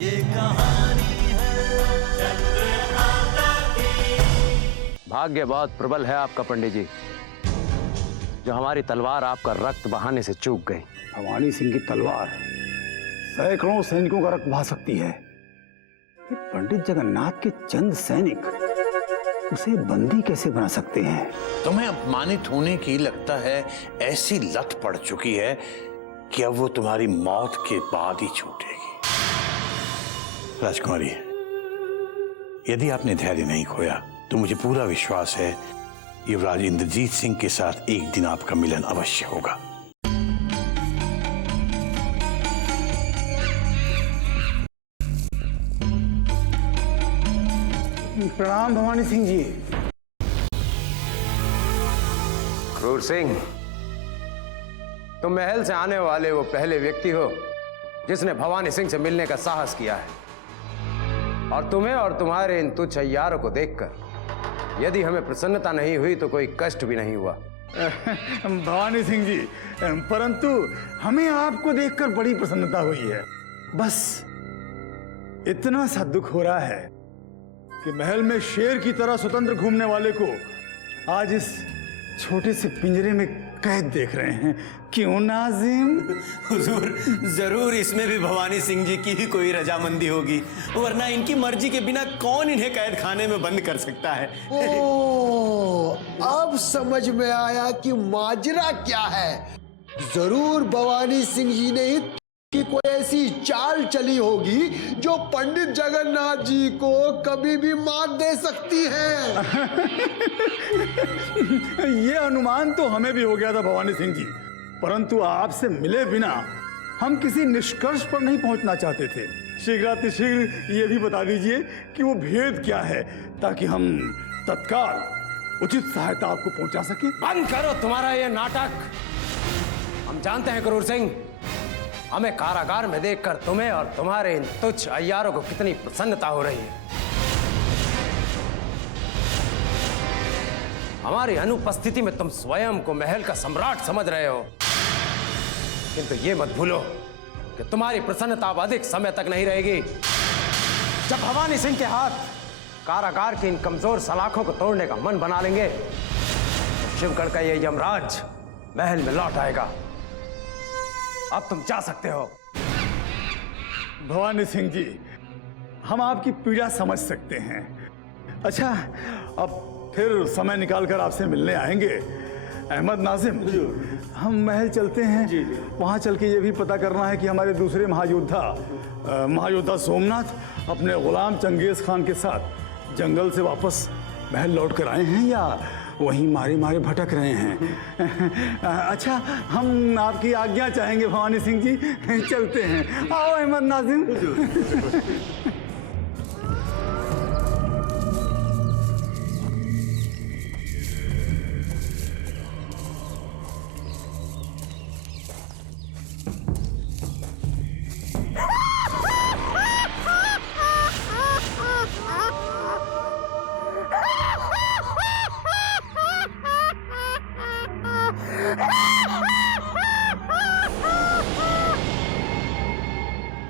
ये कहानी है चंद्रकांता की। भाग्य बहुत प्रबल है आपका पंडित जी, जो हमारी तलवार आपका रक्त बहाने से चूक गई। भवानी सिंह की तलवार सैकड़ों सैनिकों का रक्त बहा सकती है। ये पंडित जगन्नाथ के चंद सैनिक उसे बंदी कैसे बना सकते हैं? तुम्हें अपमानित होने की लगता है ऐसी लत पड़ चुकी है कि अब वो तुम्हारी मौत के बाद ही छूटेगी। राजकुमारी, यदि आपने धैर्य नहीं खोया तो मुझे पूरा विश्वास है युवराज इंद्रजीत सिंह के साथ एक दिन आपका मिलन अवश्य होगा। प्रणाम भवानी सिंह जी। क्रूर सिंह, तुम महल से आने वाले वो पहले व्यक्ति हो जिसने भवानी सिंह से मिलने का साहस किया है, और तुम्हें और तुम्हारे इन तुच्छ अय्यारों को देखकर यदि हमें प्रसन्नता नहीं हुई तो कोई कष्ट भी नहीं हुआ। भवानी सिंह जी, परंतु हमें आपको देखकर बड़ी प्रसन्नता हुई है। बस इतना सा दुख हो रहा है कि महल में शेर की तरह स्वतंत्र घूमने वाले को आज इस छोटे से पिंजरे में कैद देख रहे हैं। क्यों नाजिम? हुजूर, जरूर इसमें भी भवानी सिंह जी की ही कोई रजामंदी होगी, वरना इनकी मर्जी के बिना कौन इन्हें कैद खाने में बंद कर सकता है। ओह, अब समझ में आया कि माजरा क्या है। जरूर भवानी सिंह जी ने ही कि कोई ऐसी चाल चली होगी जो पंडित जगन्नाथ जी को कभी भी मात दे सकती है। ये अनुमान तो हमें भी हो गया था भवानी सिंह जी, परंतु आपसे मिले बिना हम किसी निष्कर्ष पर नहीं पहुंचना चाहते थे। शीघ्रातिशीघ्र ये भी बता दीजिए कि वो भेद क्या है, ताकि हम तत्काल उचित सहायता आपको पहुंचा सके। बंद करो तुम्हारा ये नाटक। हम जानते हैं क्रूर सिंह, हमें कारागार में देखकर तुम्हें और तुम्हारे इन तुच्छ अय्यारों को कितनी प्रसन्नता हो रही है। हमारी अनुपस्थिति में तुम स्वयं को महल का सम्राट समझ रहे हो, किंतु ये मत भूलो कि तुम्हारी प्रसन्नता अब अधिक समय तक नहीं रहेगी। जब भवानी सिंह के हाथ कारागार की इन कमजोर सलाखों को तोड़ने का मन बना लेंगे, शिवगढ़ का ये यमराज महल में लौट आएगा। अब तुम जा सकते हो। भवानी सिंह जी, हम आपकी पीड़ा समझ सकते हैं। अच्छा, अब फिर समय निकालकर आपसे मिलने आएंगे। अहमद नाजिम, हम महल चलते हैं। वहां चल के ये भी पता करना है कि हमारे दूसरे महायोद्धा सोमनाथ अपने गुलाम चंगेज खान के साथ जंगल से वापस महल लौट कर आए हैं या वहीं मारे मारे भटक रहे हैं। अच्छा, हम आपकी आज्ञा चाहेंगे भवानी सिंह जी, चलते हैं। आओ अहमद नाजिम।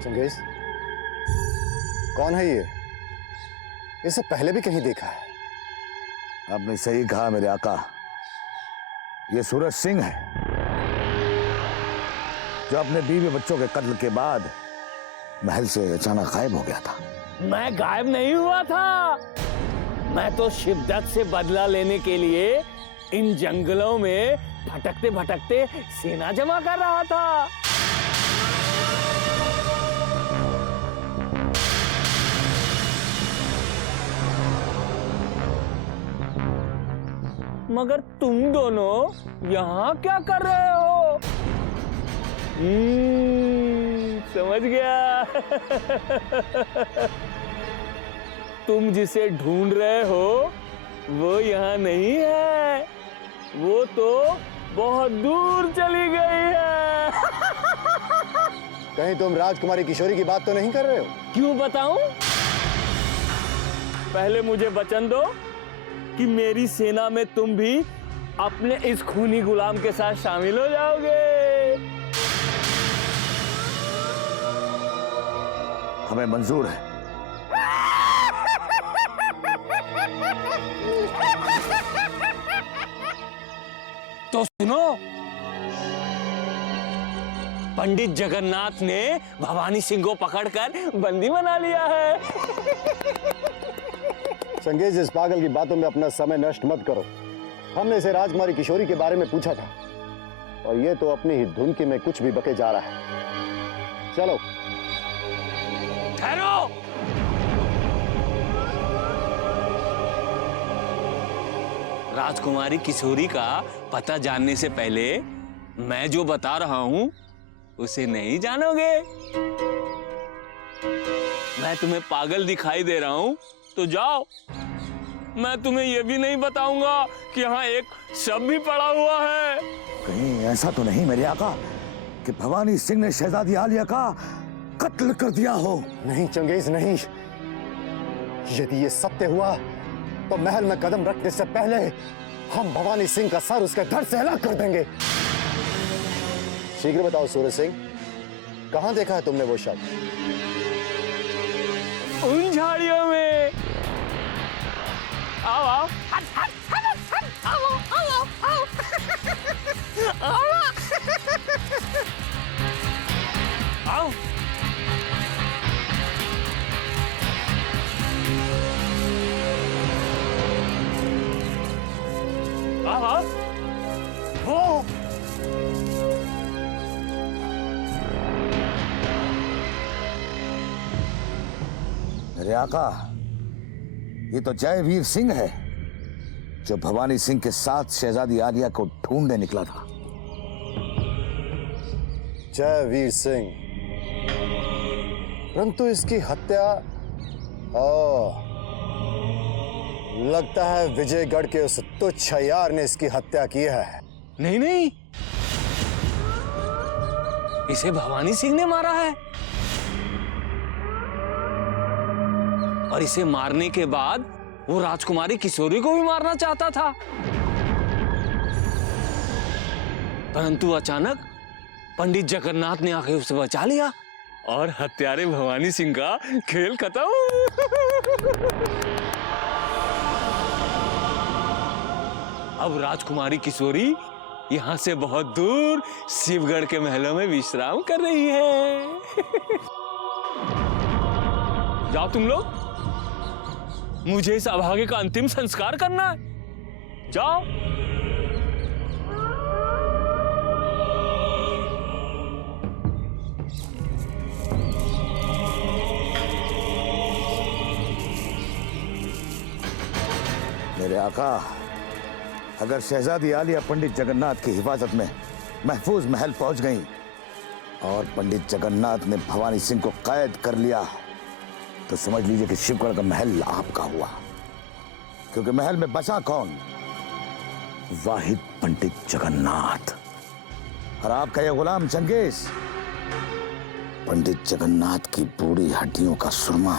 चंगेज, कौन है ये? इसे पहले भी कहीं देखा है। आपने सही कहा मेरे आका, ये सूरज सिंह है जो अपने बीवी बच्चों के कत्ल के बाद महल से अचानक गायब हो गया था। मैं गायब नहीं हुआ था। मैं तो शिद्दत से बदला लेने के लिए इन जंगलों में भटकते भटकते सेना जमा कर रहा था। मगर तुम दोनों यहाँ क्या कर रहे हो? समझ गया। तुम जिसे ढूंढ रहे हो वो यहाँ नहीं है, वो तो बहुत दूर चली गई है। कहीं तुम राजकुमारी किशोरी की बात तो नहीं कर रहे हो? क्यों बताऊं? पहले मुझे वचन दो कि मेरी सेना में तुम भी अपने इस खूनी गुलाम के साथ शामिल हो जाओगे। हमें मंजूर है। तो सुनो, पंडित जगन्नाथ ने भवानी सिंह को पकड़कर बंदी बना लिया है। चंगेज, इस पागल की बातों में अपना समय नष्ट मत करो। हमने इसे राजकुमारी किशोरी के बारे में पूछा था और ये तो अपनी ही धुन में कुछ भी बके जा रहा है। चलो। ठहरो। राजकुमारी किशोरी का पता जानने से पहले मैं जो बता रहा हूं उसे नहीं जानोगे। मैं तुम्हें पागल दिखाई दे रहा हूं तो जाओ। मैं तुम्हें यह भी नहीं बताऊंगा कि यहाँ एक शव भी पड़ा हुआ है। कहीं ऐसा तो नहीं मेरे आका कि भवानी सिंह ने शहजादी आलिया का कत्ल कर दिया हो? नहीं चंगेज, नहीं। यदि ये सत्य हुआ तो महल में कदम रखने से पहले हम भवानी सिंह का सर उसके धड़ से अलग कर देंगे। शीघ्र बताओ सूरज सिंह, कहां देखा है तुमने वो शव? उन झाड़ियों में। आओ आओ आओ आओ आओ आओ। आओ वो मेरे आका, ये तो जयवीर सिंह है जो भवानी सिंह के साथ शहजादी आलिया को ढूंढने निकला था। जयवीर सिंह, परंतु इसकी हत्या लगता है विजयगढ़ के उस तुच्छ यार ने इसकी हत्या की है। नहीं नहीं, इसे भवानी सिंह ने मारा है और इसे मारने के बाद वो राजकुमारी किशोरी को भी मारना चाहता था, परंतु अचानक पंडित जगन्नाथ ने आके उसे बचा लिया और हत्यारे भवानी सिंह का खेल खत्म। अब राजकुमारी किशोरी यहाँ से बहुत दूर शिवगढ़ के महलों में विश्राम कर रही है। जाओ तुम लोग, मुझे इस अभागे का अंतिम संस्कार करना है। जाओ। मेरे आका, अगर शहजादी आलिया पंडित जगन्नाथ की हिफाजत में महफूज महल पहुंच गई और पंडित जगन्नाथ ने भवानी सिंह को कैद कर लिया तो समझ लीजिए कि शिवगढ़ का महल आपका हुआ, क्योंकि महल में बचा कौन? वाहिद पंडित जगन्नाथ और आपका यह गुलाम चंगेज पंडित जगन्नाथ की बूढ़ी हड्डियों का सुरमा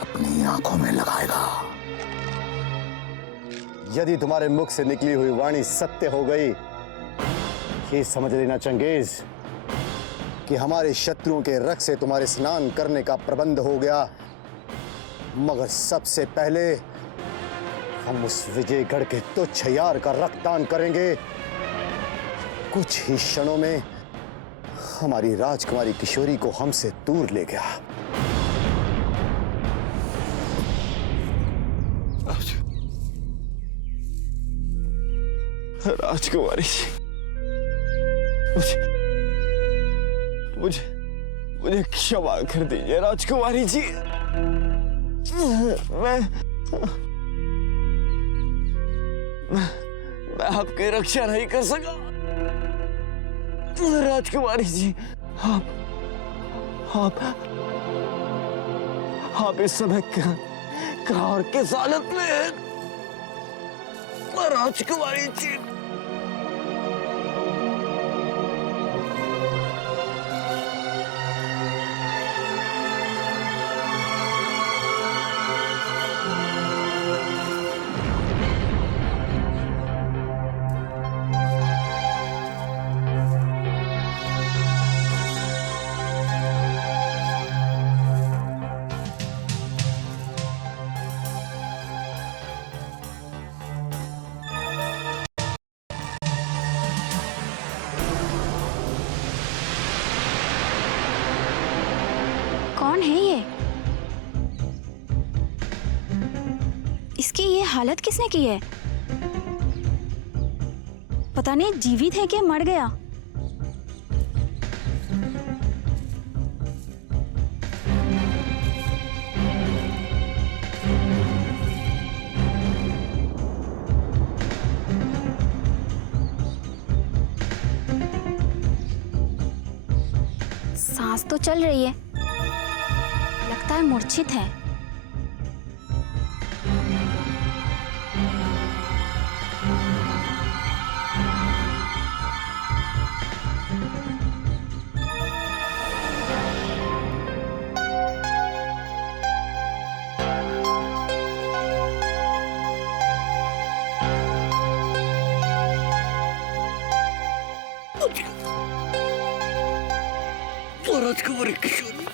अपनी आंखों में लगाएगा। यदि तुम्हारे मुख से निकली हुई वाणी सत्य हो गई, ये समझ लेना चंगेज कि हमारे शत्रुओं के रक्त से तुम्हारे स्नान करने का प्रबंध हो गया। मगर सबसे पहले हम उस विजयगढ़ के तुच्छ यार का रक्तदान करेंगे। कुछ ही क्षणों में हमारी राजकुमारी किशोरी को हमसे दूर ले गया। राजकुमारी जी, मुझे क्षमा कर दीजिए राजकुमारी जी। मैं आपकी रक्षा नहीं कर सका राजकुमारी जी। आप इस समय कहाँ और किस हालत में हैं राजकुमारी जी? कौन है ये? इसकी ये हालत किसने की है? पता नहीं जीवित है कि मर गया। सांस तो चल रही है, लगता है मूर्छित है। राजकुमारी किशोरी,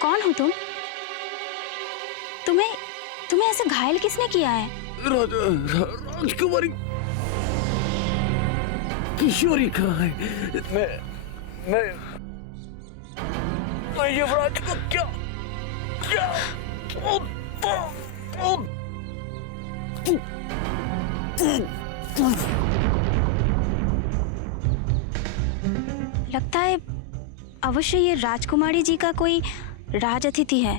कौन हो तुम? तुम्हें ऐसे घायल किसने किया है? राजकुमारी किशोरी कहाँ है? मैं युवराज को क्या लगता है अवश्य ये राजकुमारी जी का कोई राज अतिथि है।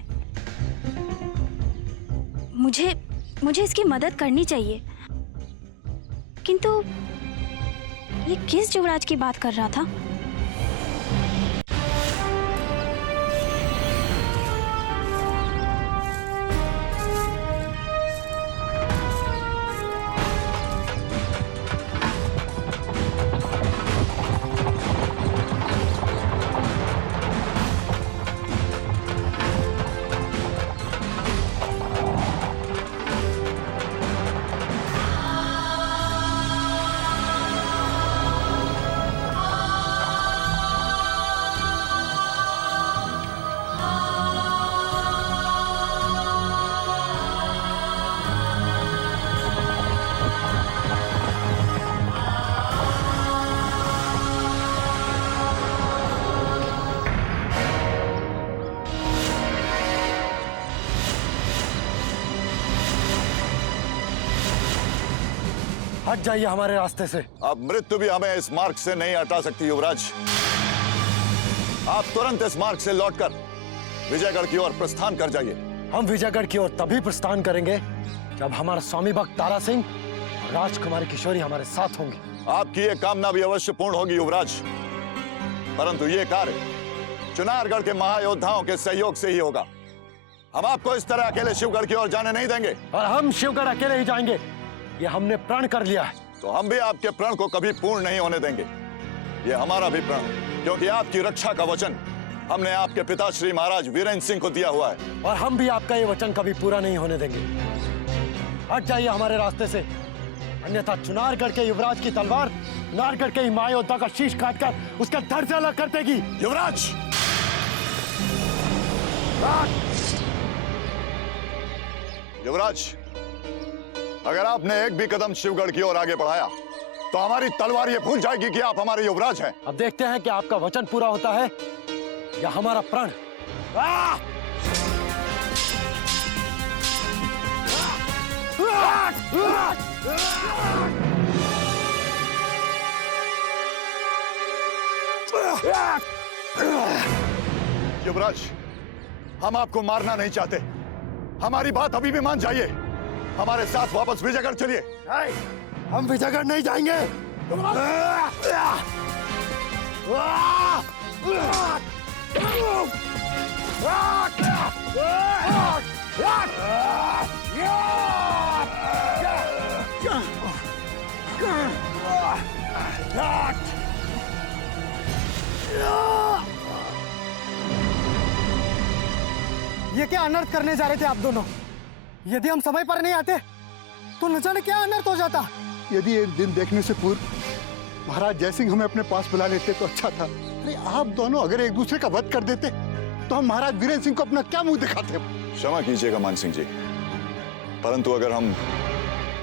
मुझे इसकी मदद करनी चाहिए। किंतु ये किस युवराज की बात कर रहा था? हट जाइए हमारे रास्ते से। अब मृत्यु भी हमें इस मार्ग से नहीं हटा सकती युवराज। आप तुरंत इस मार्ग से लौटकर विजयगढ़ की ओर प्रस्थान कर जाइए। हम विजयगढ़ की ओर तभी प्रस्थान करेंगे जब हमारा स्वामी भक्त तारा सिंह और राजकुमारी किशोरी हमारे साथ होंगे। आपकी ये कामना भी अवश्य पूर्ण होगी युवराज, परंतु ये कार्य चुनारगढ़ के महायोद्धाओं के सहयोग से ही होगा। हम आपको इस तरह अकेले शिवगढ़ की ओर जाने नहीं देंगे। और हम शिवगढ़ अकेले ही जाएंगे, ये हमने प्रण कर लिया है। तो हम भी आपके प्रण को कभी पूर्ण नहीं होने देंगे। ये हमारा भी प्रण, क्योंकि आपकी रक्षा का वचन हमने आपके पिता श्री महाराज वीरेंद्र सिंह को दिया हुआ है। और हम भी आपका ये वचन कभी पूरा नहीं होने देंगे। हट जाइए हमारे रास्ते से, अन्यथा चुनारगढ़ के युवराज की तलवार नारगढ़ के ही महायोद्धा का शीश काटकर उसका धड़ से अलग कर देगी। युवराज, युवराज, अगर आपने एक भी कदम शिवगढ़ की ओर आगे बढ़ाया तो हमारी तलवार ये भूल जाएगी कि आप हमारे युवराज हैं। अब देखते हैं कि आपका वचन पूरा होता है या हमारा प्रण। युवराज, हम आपको मारना नहीं चाहते, हमारी बात अभी भी मान जाइए। हमारे साथ वापस विजयगढ़ चलिए। हम विजयगढ़ नहीं जाएंगे। ये क्या अनर्थ करने जा रहे थे आप दोनों? यदि हम समय पर नहीं आते तो न जाने क्या अनर्थ हो जाता। यदि एक दिन देखने से पूर्व महाराज जयसिंह हमें अपने पास बुला लेते तो अच्छा था। अरे आप दोनों अगर एक दूसरे का वध कर देते तो हम महाराज वीरेंद्र सिंह को अपना क्या मुंह दिखाते? क्षमा कीजिएगा मान सिंह जी, परंतु अगर हम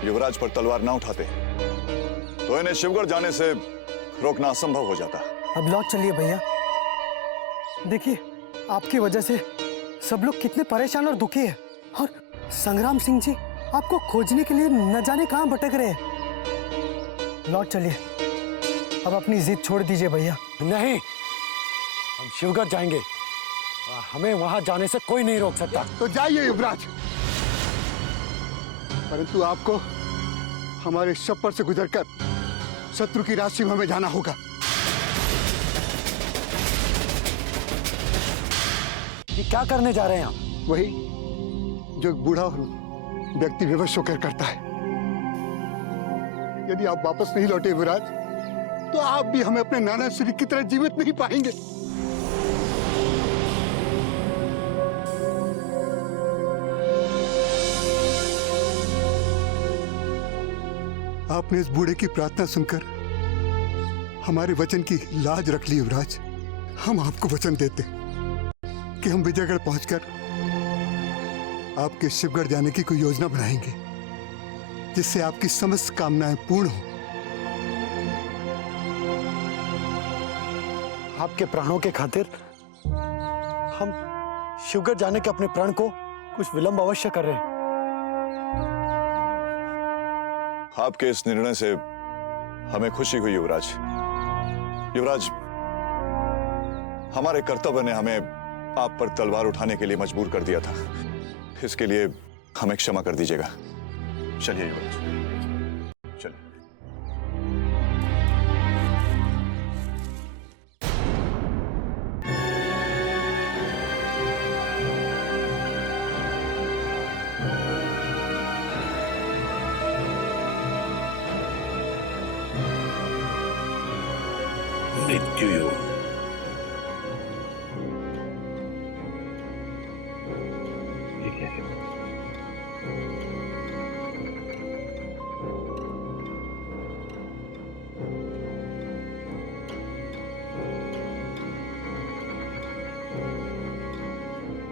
युवराज पर तलवार ना उठाते तो इन्हें शिवगढ़ जाने से रोकना असंभव हो जाता। अब लौट चलिए भैया। देखिए, आपकी वजह से सब लोग कितने परेशान और दुखी हैं। और संग्राम सिंह जी आपको खोजने के लिए न जाने कहां भटक रहे हैं। लौट चलिए, अब अपनी जिद छोड़ दीजिए भैया। नहीं, हम शिवगढ़ जाएंगे और हमें वहां जाने से कोई नहीं रोक सकता। तो जाइए युवराज, परंतु आपको हमारे छप्पर से गुजरकर शत्रु की राज सीमा में जाना होगा। ये क्या करने जा रहे हैं आप? वही जो एक बूढ़ा व्यक्ति विवश होकर करता है। यदि आप वापस नहीं लौटे युवराज, तो आप भी हमें अपने नाना श्री की तरह जीवित नहीं पाएंगे। आपने इस बूढ़े की प्रार्थना सुनकर हमारे वचन की लाज रख ली युवराज। हम आपको वचन देते कि हम विजयगढ़ पहुंचकर आपके शिवगढ़ जाने की कोई योजना बनाएंगे जिससे आपकी समस्त कामनाएं पूर्ण हो। आपके प्राणों के खातिर हम शिवगढ़ जाने के अपने प्रण को कुछ विलंब अवश्य कर रहे हैं। आपके इस निर्णय से हमें खुशी हुई युवराज। युवराज, हमारे कर्तव्य ने हमें आप पर तलवार उठाने के लिए मजबूर कर दिया था। इसके लिए हमें क्षमा कर दीजिएगा। चलिए युवराज, चलिए। मृत्यु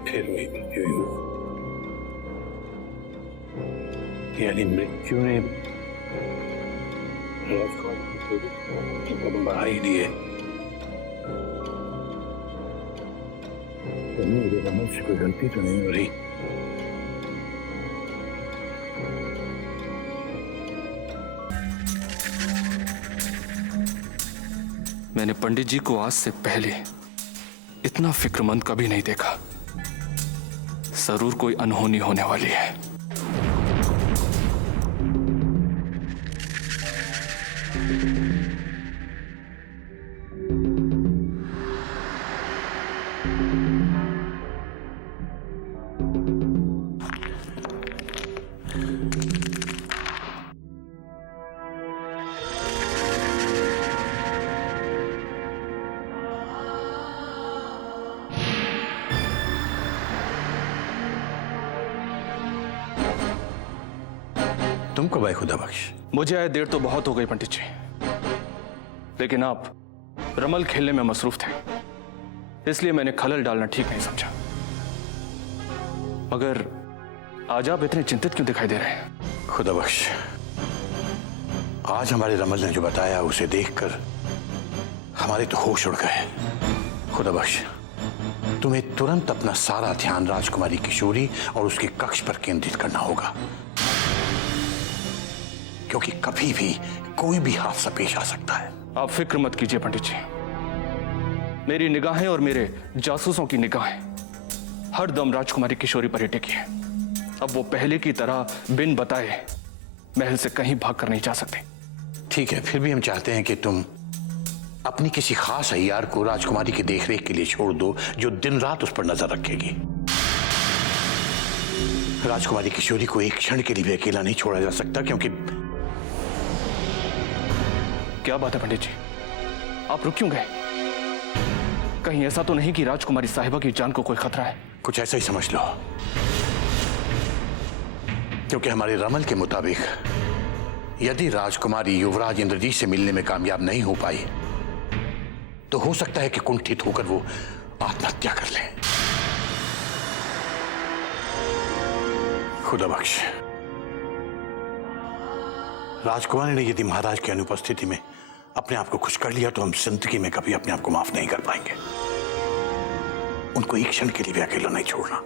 फिर वही मृत्यु यानी मृत्यु ने कदम बढ़ा ही दिए। मेरे रमन से कोई गलती तो नहीं हो रही। मैंने पंडित जी को आज से पहले इतना फिक्रमंद कभी नहीं देखा। जरूर कोई अनहोनी होने वाली है। तुम कब आए खुदा बख्श? मुझे आए देर तो बहुत हो गई पंडित जी, लेकिन आप रमल खेलने में मसरूफ थे, इसलिए मैंने खलल डालना ठीक नहीं समझा। मगर आज आप इतने चिंतित क्यों दिखाई दे रहे हैं? खुदा बख्श, आज हमारे रमल ने जो बताया उसे देखकर हमारे तो होश उड़ गए। खुदा बख्श, तुम्हें तुरंत अपना सारा ध्यान राजकुमारी किशोरी और उसके कक्ष पर केंद्रित करना होगा, क्योंकि कभी भी कोई भी हादसा पेश आ सकता है। आप फिक्र मत कीजिए पंडित जी, मेरी निगाहें और मेरे जासूसों की निगाहें हर दम राजकुमारी किशोरी पर ही टिकी है। अब वो पहले की तरह बिन बताए महल से कहीं भाग कर नहीं जा सकते। ठीक है, फिर भी हम चाहते हैं कि तुम अपनी किसी खास अय्यार को राजकुमारी की देखरेख के लिए छोड़ दो, जो दिन रात उस पर नजर रखेगी। राजकुमारी किशोरी को एक क्षण के लिए भी अकेला नहीं छोड़ा जा सकता, क्योंकि क्या बात है पंडित जी, आप रुक क्यों गए? कहीं ऐसा तो नहीं कि राजकुमारी साहिबा की जान को कोई खतरा है? कुछ ऐसा ही समझ लो, क्योंकि हमारे रमल के मुताबिक यदि राजकुमारी युवराज इंद्रजीत से मिलने में कामयाब नहीं हो पाई तो हो सकता है कि कुंठित होकर वो आत्महत्या कर ले। खुदा बख्श, राजकुमारी ने यदि महाराज की अनुपस्थिति में अपने आप को खुश कर लिया तो हम जिंदगी में कभी अपने आप को माफ नहीं कर पाएंगे। उनको एक क्षण के लिए भी अकेला नहीं छोड़ना।